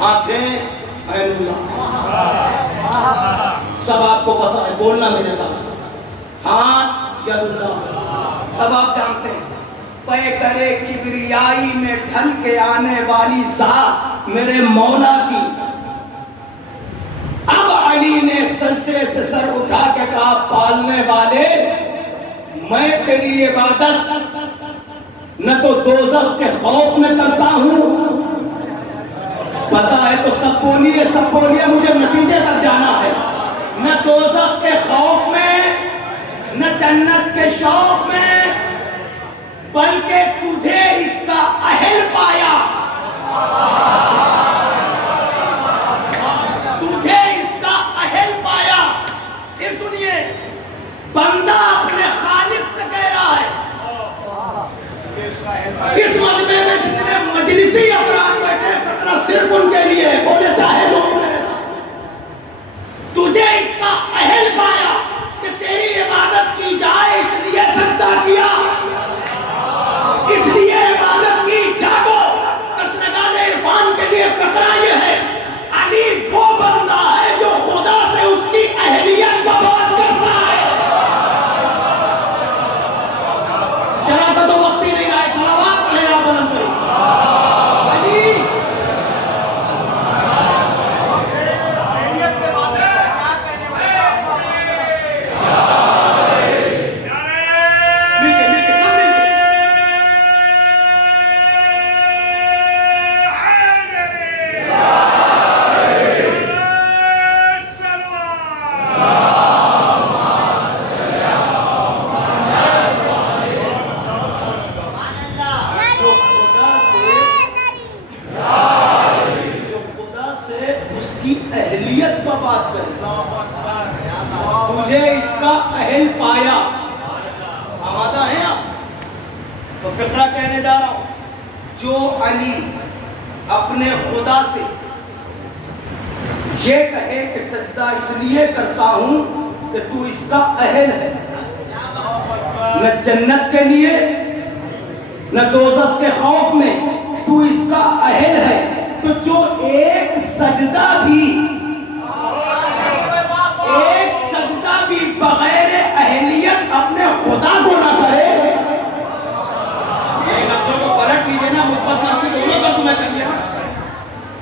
آنکھیں عین اللہ، سب آپ کو پتا ہے، بولنا میرے ساتھ، ہاتھ ید اللہ، سب آپ جانتے ہیں، پے کرے کبریائی میں ڈھل کے آنے والی ذات میرے مولا کی۔ اب علی نے سجدے سے سر اٹھا کے کہا پالنے والے میں تیری عبادت نہ تو دوزخ کے خوف میں کرتا ہوں، پتا ہے تو سب بولیے مجھے نتیجے تک جانا ہے، نہ دوزخ کے خوف میں نہ جنت کے شوق میں، بلکہ تجھے اس کا اہل پایا، تجھے اس کا اہل پایا۔ پھر سنیے، بندہ اپنے خالق سے کہہ رہا ہے، اس مجمع میں جتنے مجلسی افراد بیٹھے فقرہ صرف ان کے لیے، بولے چاہے جو میرے ساتھ، تجھے اس کا اہل پایا کہ تیری عبادت کی جائے، اس لیے سجدہ کیا، اس لیے عبادت کی، جاگو۔ تشنگان عرفان کے لیے فقرہ یہ ہے، علی وہ بندہ ہے جو خدا سے اس کی اہلیت پر بات کرتا ہے۔ شرافت و وقتی نہیں رہا ہے، صلوات پڑھیں آپ بلند کریں۔ علی اہلیت کے بات ہے، کیا کہنے والے مل کے سب مل کے اہلیت پر بات کریں، تجھے اس کا اہل پایا۔ آمادہ ہیں آپ؟ تو فقرہ کہنے جا رہا ہوں، جو علی اپنے خدا سے یہ کہے کہ سجدہ اس لیے کرتا ہوں کہ تو اس کا اہل ہے، نہ جنت کے لیے نہ دوزخ کے خوف میں، تو اس کا اہل ہے، تو جو ایک سجدہ بھی بغیر اہلیت اپنے خدا کو نہ کرے، یہ لفظوں کو پلٹ لیجئے نا، مثبت منفی دونوں کا تمہیں کریے نا،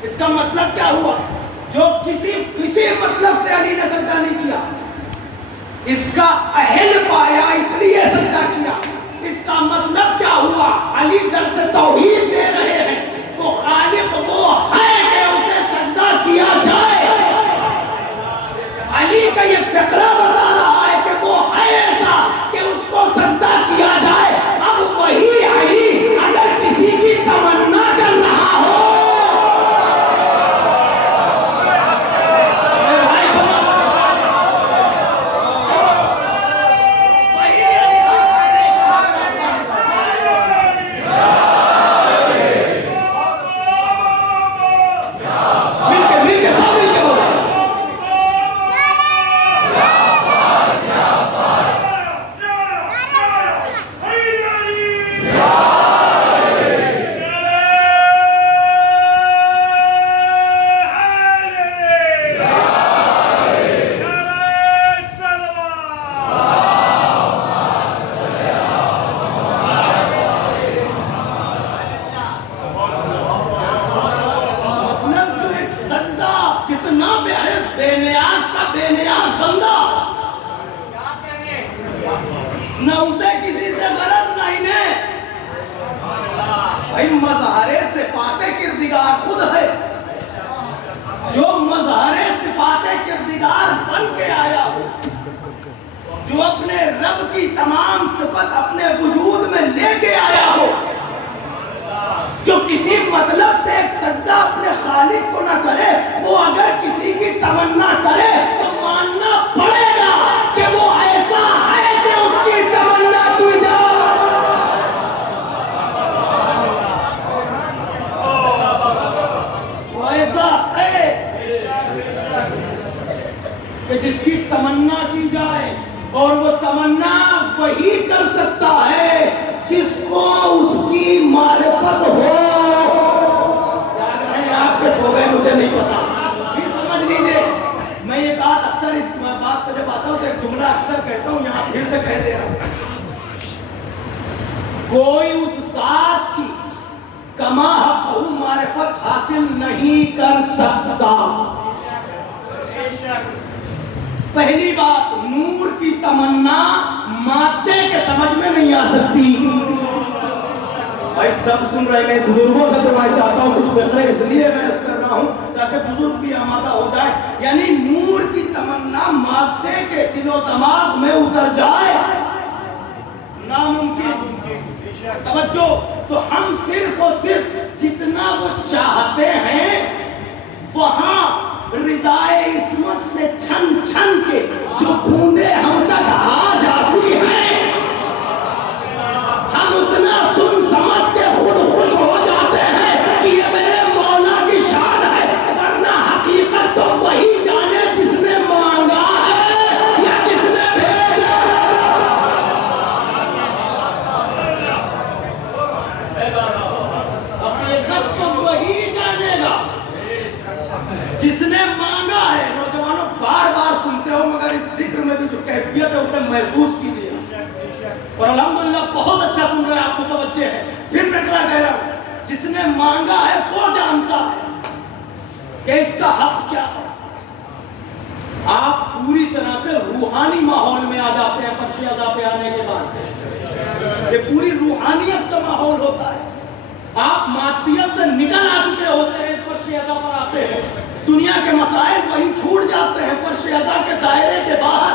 اس کا مطلب کیا ہوا؟ جو کسی مطلب سے علی نے سجدہ نہیں کیا، اس کا اہل پایا اس لیے سجدہ کیا، اس کا مطلب کیا ہوا؟ علی درس توحید دے رہے ہیں، وہ خالق وہ ہے کہ اسے سجدہ کیا جائے۔ علی کا یہ فقرہ بتا رہا ہے کہ وہ ہے ایسا کہ اس کو سجدہ کیا جائے۔ اب وہی علی اگر کسی کی تمنا کر رہا ہو، نہ اسے کسی سے غرض نہیں ہے، بھائی مظہر صفات کردگار خود ہے، جو مظہر صفات کردگار بن کے آیا ہو، جو اپنے رب کی تمام صفت اپنے وجود میں لے کے آیا ہو، جو کسی مطلب سے ایک سجدہ اپنے خالق کو نہ کرے، وہ اگر کسی کی تمنا کرے تو ماننا پڑے گا کہ وہ ایسا ہے کہ اس کی تمنا کی جائے۔ وہ ایسا ہے کہ جس کی تمنا کی جائے، اور وہ تمنا وہی کر سکتا ہے جس کو اس کی معرفت ہو۔ یاد رہے آپ जाग के सो गए मुझे नहीं पता। फिर समझ लीजिए, मैं ये बात अक्सर इस बात पर जब आता हूँ तो एक जुमला अक्सर कहता हूँ, यहाँ फिर से कह दे रहा हूँ, कोई उस साथ की कमा हक़ मारिफत हासिल नहीं कर सकता। पहली बात, नूर की तमन्ना मादे के समझ में नहीं आ सकती। भाई सब सुन रहे हैं, बुजुर्गों से तो मैं चाहता हूँ कुछ फिक्र, इसलिए मैं कर रहा हूँ ताकि बुजुर्ग भी आमादा हो जाए। यानी नूर की तमन्ना मादे के दिलो दिमाग में उतर जाए नामुमकिन। तवज्जो, तो हम सिर्फ और सिर्फ जितना वो चाहते हैं वहां रिदाए इस्मत से छन छन के जो बूंदे हम तक आ जाती हैं, हम उतना सुन समझ के खुद खुश हो जाते हैं कि ये मेरे मौला की शान है, वरना हकीकत तो वही जाने जिसने मांगा है या जिसने भेजा। हकीकत तो वही जानेगा जिसने मांगा है। नौजवानों, बार बार सुनते हो, मगर इस जिक्र में भी जो कैफियत है उसे महसूस कीजिए। और अल्हम्दुलिल्लाह बहुत अच्छा सुन रहे हैं, आप मुतवज्जे हैं। फिर मैं क्या कह रहा हूं, जिसने मांगा है वो जानता है कि इसका हक क्या है। आप पूरी तरह से रूहानी माहौल में आ जाते हैं फर्श अज़ा पे आने के बाद। ये पूरी रूहानियत का माहौल होता है। आप मादियत से निकल आ चुके होते हैं, फर्श अज़ा पर आते हैं, दुनिया के मसाइल वहीं छूट जाते हैं फर्श अज़ा के दायरे के बाहर।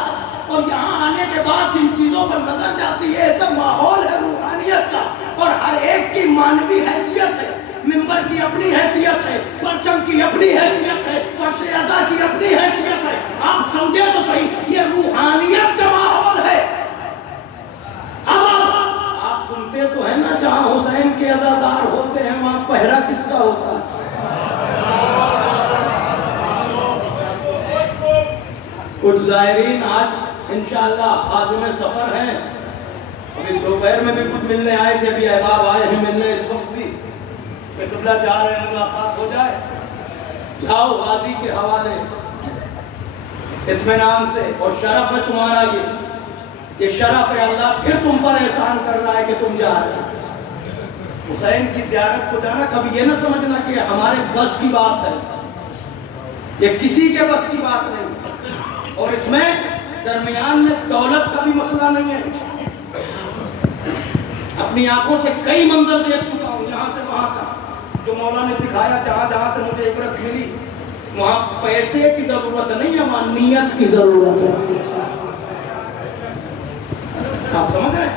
और यहाँ आने के बाद जिन चीजों पर नजर जाती है, ऐसा माहौल है रूहानियत का। और हर एक की मानवी हैसियत है, मिंबर की अपनी हैसियत है, परचम की अपनी हैसियत है, फर्श अज़ा की अपनी हैसियत है। आप समझे तो सही, ये रूहानियत का माहौल है। अब आप सुनते तो है ना, जहाँ हुसैन के अज़ादार होते हैं वहाँ पहरा किसका होता है? कुछ ज़ायरीन आज इंशाअल्लाह आज़िम सफ़र हैं, अभी दोपहर में भी कुछ मिलने आए थे, अभी अहबाब आए हैं मिलने इस वक्त भी, कि क़िबला जा रहे हैं, मुलाकात हो जाए। जाओ गाजी के हवाले इत्मीनान से, और शरफ है तुम्हारा, ये शरफ है, अल्लाह फिर तुम पर एहसान कर रहा है कि तुम जा रहे हो। हुसैन की ज़ियारत को जाना, कभी ये ना समझना कि हमारे बस की बात है, ये किसी के बस की बात नहीं। और इसमें दरमियान में दौलत का भी मसला नहीं है। अपनी आंखों से कई मंजर देख चुका हूँ, यहाँ से वहाँ तक, जो मौला ने दिखाया, जहाँ जहाँ से मुझे इबरत मिली, वहाँ पैसे की जरूरत नहीं है, वहाँ नियत की जरूरत है। आप समझ रहे हैं?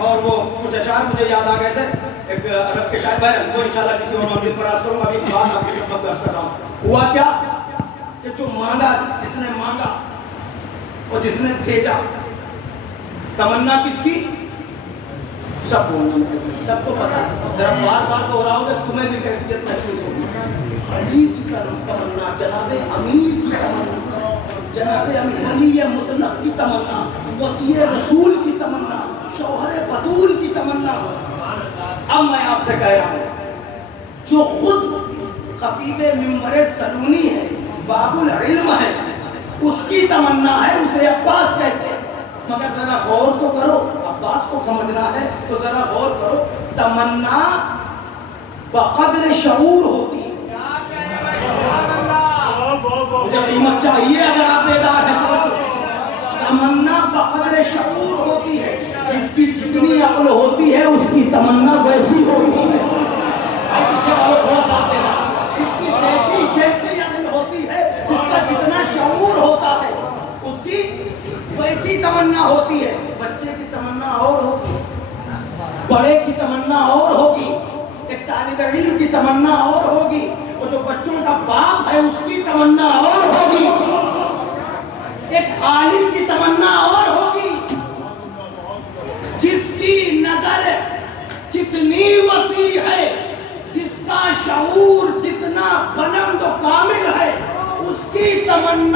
और वो कुछ अशार मुझे याद आ गए थे, एक अरब के शायर, बहरहाल वो इंशाल्लाह किसी और मंजिल पर अर्ज करूँगा, अभी बात आपकी खिदमत में अर्ज कर रहा हूँ। हुआ क्या कि जो मांगा, जिसने मांगा और जिसने भेजा, तमन्ना किसकी? सब बोलना, सबको पता है। जरा बार बार दोहराओगे तुम्हें भी कैफियत महसूस होगी। अली की तमन्ना, जनाबे अमीर की तमन्ना, जनाबे अमीर मुतलक की तमन्ना, वसीय रसूल की तमन्ना, शौहर बतूल की तमन्ना। अब मैं आपसे कह रहा हूँ, जो खुद खतीब मिंबर सलूनी है, बाबुल इल्म है, उसकी तमन्ना है, उसे अब्बास कहते हैं। मगर जरा गौर तो करो, अब्बास को समझना है तो जरा गौर करो, तमन्ना बक़द्र शऊर होती है। मुझे कीमत चाहिए अगर आप बेदार हैं तो। तमन्ना बक़द्र शऊर होती है, जिसकी जितनी अक्ल होती है उसकी तमन्ना वैसी होती है। पीछे वालों थोड़ा साथ देना, जिसकी जैसी अक्ल होती है, जिसका जितना शऊर होता है, उसकी वैसी तमन्ना होती है। बच्चे की तमन्ना और होगी, बड़े की तमन्ना और होगी, एक तालिब इल्म की तमन्ना और होगी, और जो बच्चों का बाप है उसकी तमन्ना और होगी, एक आलिम की तमन्ना और होगी। जिसकी नजर जितनी वसी है, जिसका शऊर जितना बुलंद कामिल है, उसकी तमन्ना